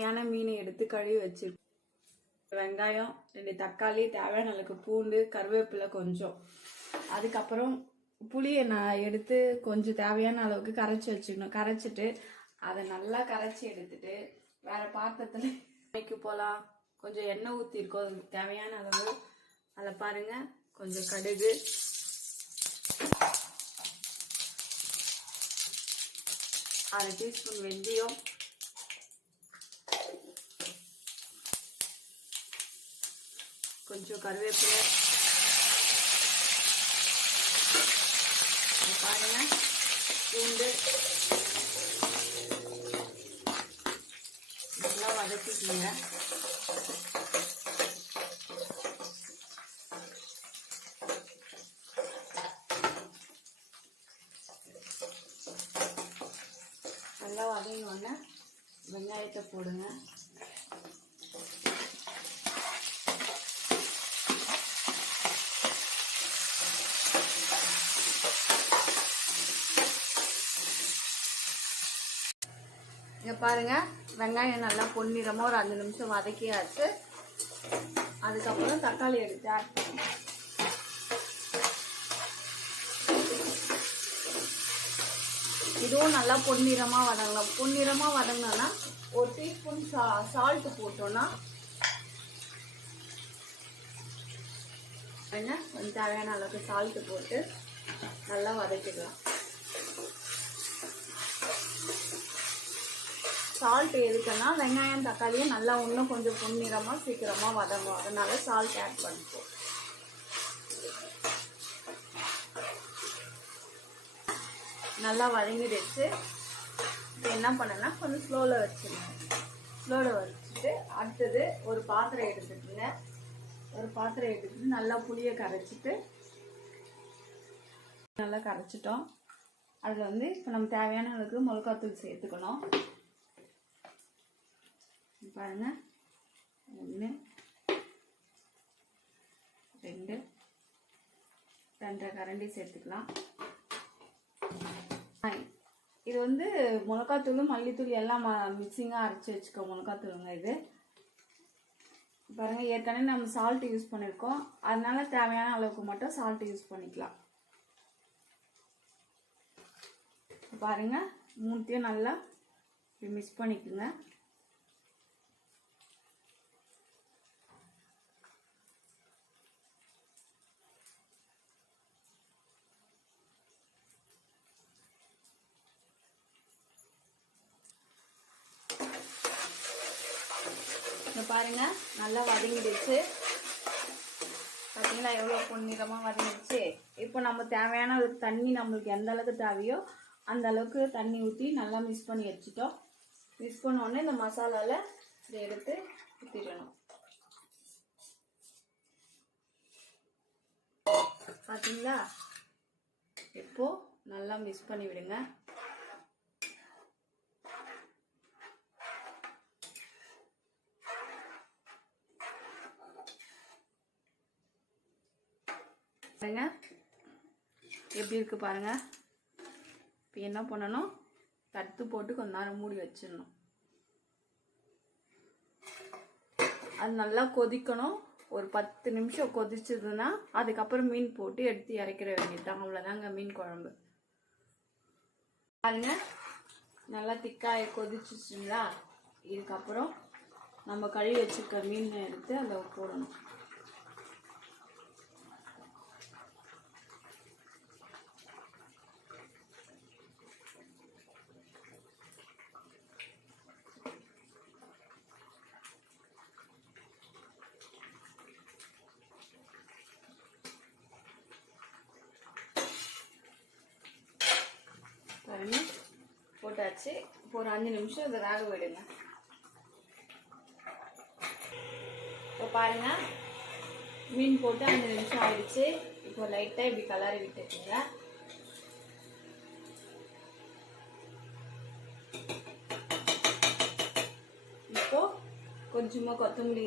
தேவையான மீனை எடுத்து கழுவி வச்சிருக்கோம். வெங்காயம் ரெண்டு தக்காளி தேவையான அளவுக்கு பூண்டு கருவேப்பிலை கொஞ்சம். அதுக்கப்புறம் புளியை நான் எடுத்து கொஞ்சம் தேவையான அளவுக்கு கரைச்சி வச்சுக்கணும். கரைச்சிட்டு அதை நல்லா கரைச்சி எடுத்துட்டு வேற பாத்திரத்துல இன்னைக்கு போகலாம் கொஞ்சம் எண்ணெய் ஊற்றிருக்கோம் அதுக்கு தேவையான அளவு. அதில் பாருங்க. கொஞ்சம் கடுகு. அரை டீஸ்பூன் வெந்தயம். கொஞ்சம் கருவேப்பிலை. இங்க பூண்டு. நல்லா வதக்கிக்கோங்க. நல்லா வதங்கினோடனே வெங்காயத்தை போடுங்க. இங்கே பாருங்க வெங்காயம் நல்லா பொன்னிறமாக ஒரு அஞ்சு நிமிஷம் வதக்கியாச்சு. அதுக்கப்புறம் தக்காளி எடுத்து ஆட் பண்ணுங்க. இதுவும் நல்லா பொன்னிறமாக வதங்கலாம் பொன்னிறமாக வதங்கினோன்னா ஒரு டீஸ்பூன் சா சால்ட்டு போட்டோன்னா என்ன? கொஞ்சம் தேவையான அளவுக்கு சால்ட்டு போட்டு நல்லா வதக்கிடலாம் சால்ட் எதுக்குன்னா வெங்காயம் தக்காளியும் நல்லா இன்னும் கொஞ்சம் பொன்னிறமாக சீக்கிரமாக வதங்கும் அதனால சால்ட் ஆட் பண்ணிப்போம். நல்லா வதங்கிடுச்சு. இப்போ என்ன பண்ணேன்னா கொஞ்சம் ஸ்லோவில் வச்சுருங்க ஸ்லோவில் வச்சுட்டு அடுத்தது ஒரு பாத்திரம் எடுத்துட்டுங்க ஒரு பாத்திரம் எடுத்துட்டு நல்லா புளியை கரைச்சிட்டு நல்லா கரைச்சிட்டோம். அதில் வந்து இப்போ நம்ம தேவையான அளவுக்கு மிளகாத்தூள் சேர்த்துக்கணும். பாருங்கள் ஒன்று ரெண்டு ரெண்டரை கரண்டி சேர்த்துக்கலாம் ஆ, இது வந்து மிளகாத்தூளும் மல்லித்தூள் எல்லாம் மிக்சிங்காக அரைச்சி வச்சுக்கோ மிளகாத்தூளுங்க இது பாருங்கள் ஏற்கனவே நம்ம சால்ட் யூஸ் பண்ணியிருக்கோம் அதனால தேவையான அளவுக்கு மட்டும் சால்ட் யூஸ் பண்ணிக்கலாம் பாருங்கள் மூணுத்தையும் நல்லா மிக்ஸ் பண்ணிக்கோங்க இங்கே பாருங்க நல்லா வதங்கிடுச்சு. பார்த்தீங்களா எவ்வளோ பொன்னிறமாக வதங்கிடுச்சு. இப்போ நம்ம தேவையான தண்ணி நம்மளுக்கு எந்த அளவுக்கு தேவையோ அந்த அளவுக்கு தண்ணி ஊற்றி நல்லா மிக்ஸ் பண்ணி வச்சுட்டோம். மிக்ஸ் பண்ண உடனே இந்த மசாலாவில் இதை எடுத்து ஊற்றிடணும் பார்த்தீங்களா இப்போ நல்லா மிக்ஸ் பண்ணி விடுங்க. பாருங்க. எப்படி இருக்கு பாருங்க. இப்போ என்ன பண்ணணும்? தட்டு போட்டு கொஞ்ச நேரம் மூடி வச்சிடணும். அது நல்லா கொதிக்கணும். ஒரு பத்து நிமிஷம் கொதிச்சதுன்னா அதுக்கப்புறம் மீன் போட்டு எடுத்து இறக்கிற வேண்டியதுதான். அவ்வளோதாங்க மீன் குழம்பு. பாருங்க. நல்லா திக்காய கொதிச்சிச்சுங்களா? இதுக்கப்புறம் நம்ம கழுவி வச்சுருக்க மீன் எடுத்து அதை போடணும் பாருங்க போட்டாச்சு. இப்போ ஒரு அஞ்சு நிமிஷம் இதை வேக விடுங்க. இப்போ பாருங்க. மீன் போட்டு அஞ்சு நிமிஷம் ஆயிடுச்சு. இப்போ லைட்டாக இப்படி கலரி விட்டுருக்குங்க இப்போ கொஞ்சமாக கொத்தமல்லி